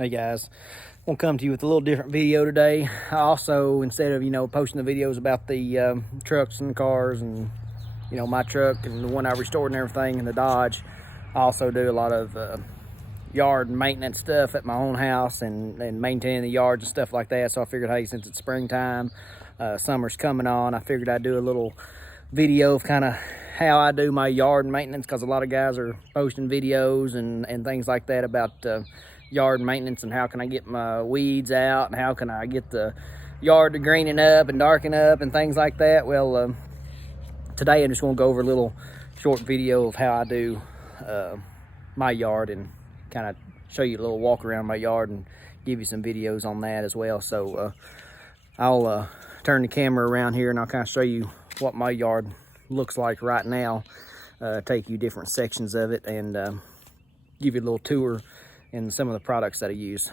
Hey guys, I'm gonna come to you with a little different video today. I also, instead of posting the videos about the trucks and cars and my truck and the one I restored and everything and the Dodge, I also do a lot of yard maintenance stuff at my own house and maintaining the yards and stuff like that. So I figured, hey, since it's springtime, summer's coming on, I figured I'd do a little video of kind of how I do my yard maintenance, because a lot of guys are posting videos and things like that about yard maintenance and how can I get my weeds out and how can I get the yard to greening up and darken up and things like that. Well, today I'm just going to go over a little short video of how I do my yard and kind of show you a little walk around my yard and give you some videos on that as well. So I'll turn the camera around here and I'll kind of show you what my yard looks like right now, take you different sections of it and give you a little tour and some of the products that I use.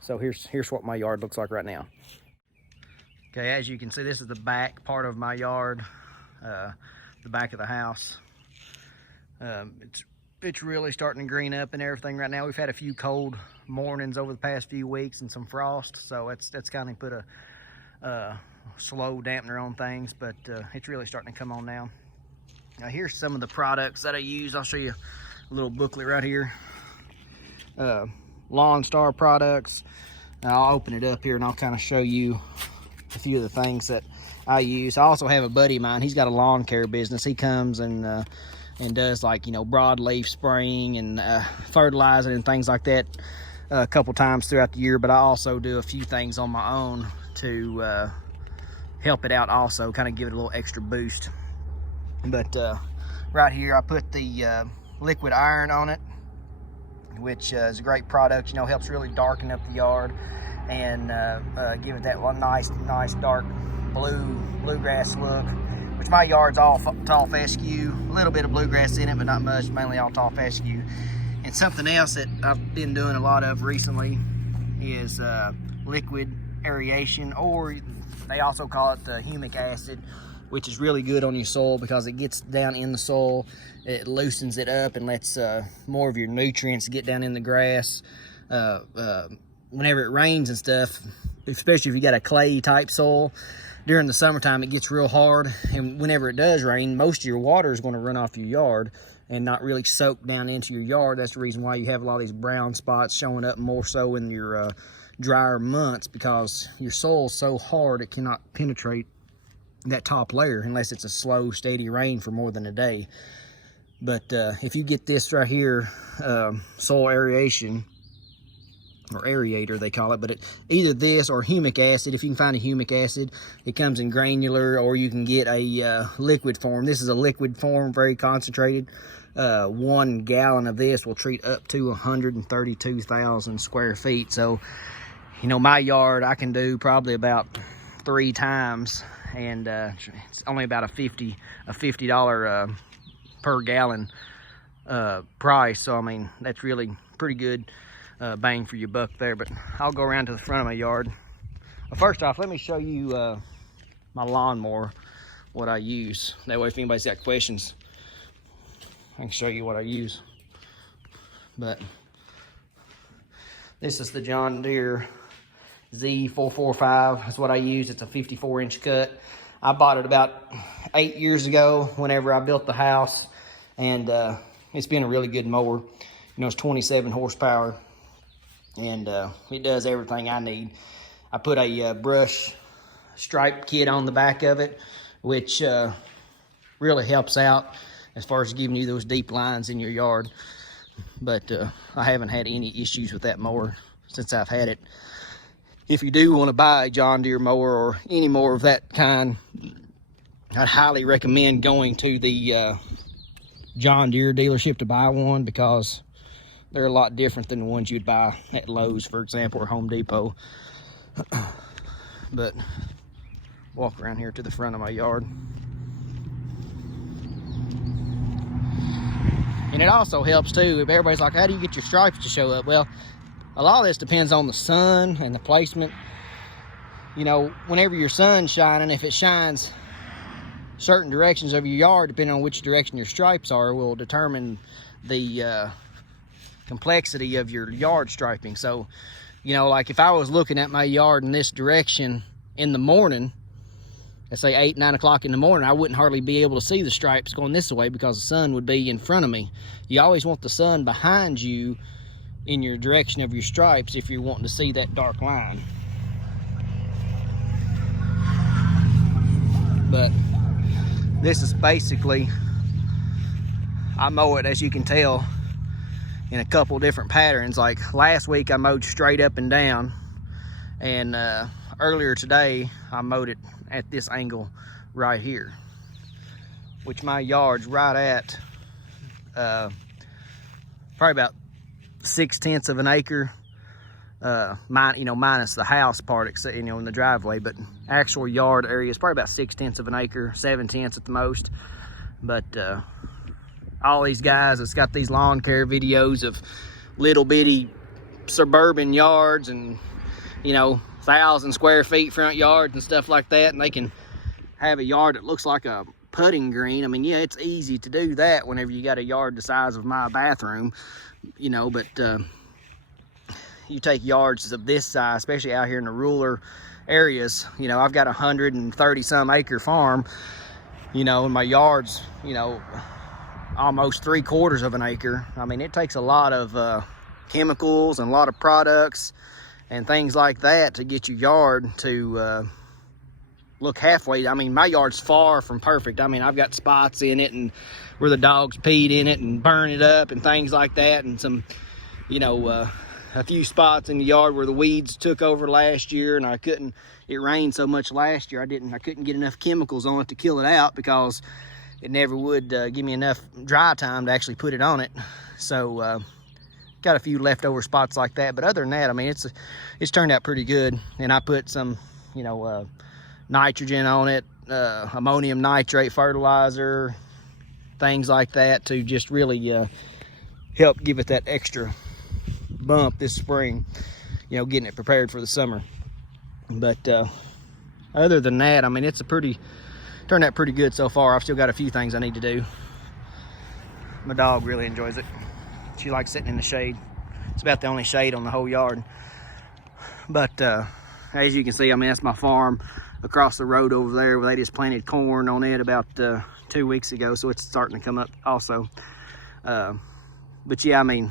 So here's what my yard looks like right now. Okay, as you can see, this is the back part of my yard, the back of the house. It's really starting to green up and everything right now. We've had a few cold mornings over the past few weeks and some frost, so that's kind of put a slow dampener on things, but it's really starting to come on now. Now here's some of the products that I use. I'll show you a little booklet right here. Lawn Star products. I'll open it up here and I'll kind of show you a few of the things that I use. I also have a buddy of mine, he's got a lawn care business. He comes and does like broadleaf spraying and fertilizing and things like that a couple times throughout the year, but I also do a few things on my own to help it out, also kind of give it a little extra boost. But right here I put the liquid iron on it, which is a great product. Helps really darken up the yard and give it that one nice dark bluegrass look, which my yard's all tall fescue, a little bit of bluegrass in it but not much, mainly all tall fescue. And something else that I've been doing a lot of recently is liquid aeration, or they also call it the humic acid, which is really good on your soil because it gets down in the soil, it loosens it up and lets more of your nutrients get down in the grass. Whenever it rains and stuff, especially if you got a clay type soil, during the summertime it gets real hard, and whenever it does rain, most of your water is going to run off your yard and not really soak down into your yard. That's the reason why you have a lot of these brown spots showing up more so in your drier months, because your soil is so hard it cannot penetrate that top layer unless it's a slow steady rain for more than a day. But if you get this right here, soil aeration, or aerator they call it, but either this or humic acid. If you can find a humic acid, it comes in granular, or you can get a liquid form. This is a liquid form, very concentrated. 1 gallon of this will treat up to 132,000 square feet. So my yard I can do probably about 3 times, and it's only about a $50 per gallon price. So I mean, that's really pretty good bang for your buck there. But I'll go around to the front of my yard. First off, let me show you my lawnmower, what I use. That way if anybody's got questions, I can show you what I use. But this is the John Deere Z445. That's what I use. It's a 54-inch cut. I bought it about 8 years ago whenever I built the house, and it's been a really good mower. It's 27 horsepower, and it does everything I need. I put a brush stripe kit on the back of it, which really helps out as far as giving you those deep lines in your yard. But I haven't had any issues with that mower since I've had it. If you do want to buy a John Deere mower or any mower of that kind, I'd highly recommend going to the John Deere dealership to buy one, because they're a lot different than the ones you'd buy at Lowe's, for example, or Home Depot. But walk around here to the front of my yard. And it also helps too, if everybody's like, how do you get your stripes to show up? Well, a lot of this depends on the sun and the placement. Whenever your sun's shining, if it shines certain directions of your yard, depending on which direction your stripes are, will determine the complexity of your yard striping. So, you know, like if I was looking at my yard in this direction in the morning, let's say 8, 9 o'clock in the morning, I wouldn't hardly be able to see the stripes going this way because the sun would be in front of me. You always want the sun behind you in your direction of your stripes if you're wanting to see that dark line. But this is basically, I mow it, as you can tell, in a couple different patterns. Like last week I mowed straight up and down, and earlier today I mowed it at this angle right here, which my yard's right at probably about 6/10 of an acre, minus the house part, except, you know, in the driveway. But actual yard area is probably about 6/10 of an acre, 7/10 at the most. But all these guys that's got these lawn care videos of little bitty suburban yards and, you know, 1,000 square feet front yards and stuff like that, and they can have a yard that looks like a putting green. I mean, yeah, it's easy to do that whenever you got a yard the size of my bathroom, you know, but you take yards of this size, especially out here in the rural areas. You know, I've got 130 some acre farm, you know, and my yard's, you know, almost 3/4 of an acre. I mean, it takes a lot of chemicals and a lot of products and things like that to get your yard to look halfway. I mean, my yard's far from perfect. I mean, I've got spots in it and where the dogs peed in it and burn it up and things like that, and some, you know, a few spots in the yard where the weeds took over last year, and it rained so much last year, I couldn't get enough chemicals on it to kill it out because it never would give me enough dry time to actually put it on it. So got a few leftover spots like that, but other than that, I mean, it's turned out pretty good. And I put some, you know, nitrogen on it, ammonium nitrate fertilizer, things like that, to just really help give it that extra bump this spring, you know, getting it prepared for the summer. But other than that, I mean, turned out pretty good so far. I've still got a few things I need to do. My dog really enjoys it. She likes sitting in the shade. It's about the only shade on the whole yard. But as you can see, I mean, that's my farm across the road over there where they just planted corn on it about 2 weeks ago, so it's starting to come up also. But yeah, I mean,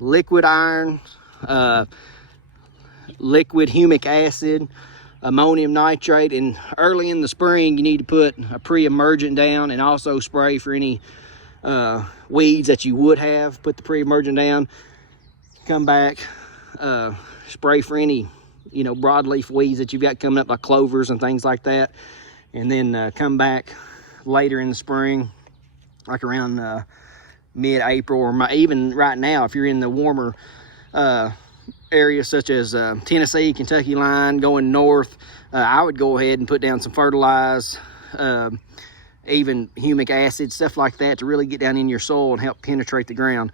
liquid iron, liquid humic acid, ammonium nitrate, and early in the spring you need to put a pre-emergent down and also spray for any weeds that you would have. Put the pre-emergent down, come back, spray for any, you know, broadleaf weeds that you've got coming up, like clovers and things like that, and then come back later in the spring, like around mid-April, or even right now if you're in the warmer areas such as Tennessee, Kentucky line, going north, I would go ahead and put down some fertilizer, even humic acid, stuff like that, to really get down in your soil and help penetrate the ground.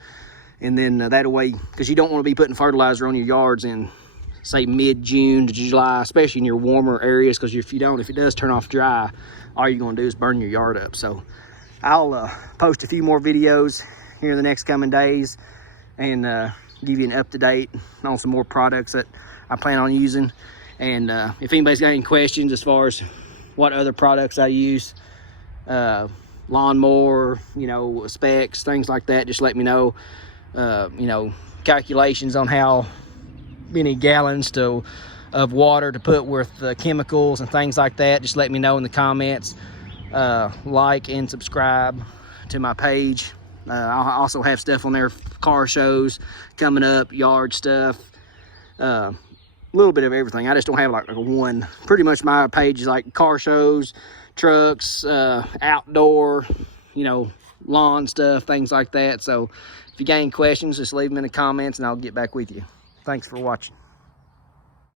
And then that way, because you don't want to be putting fertilizer on your yards in, say, mid-June to July, especially in your warmer areas, because if it does turn off dry, all you're going to do is burn your yard up. So I'll post a few more videos here in the next coming days and give you an up-to-date on some more products that I plan on using. And if anybody's got any questions as far as what other products I use, lawnmower, you know, specs, things like that, just let me know. You know, calculations on how many gallons of water to put with chemicals and things like that, just let me know in the comments. Like and subscribe to my page. I'll also have stuff on there, car shows coming up, yard stuff, a little bit of everything. I just don't have like a one. Pretty much my page is like car shows, trucks, outdoor, you know, lawn stuff, things like that. So if you got any questions, just leave them in the comments and I'll get back with you. Thanks for watching.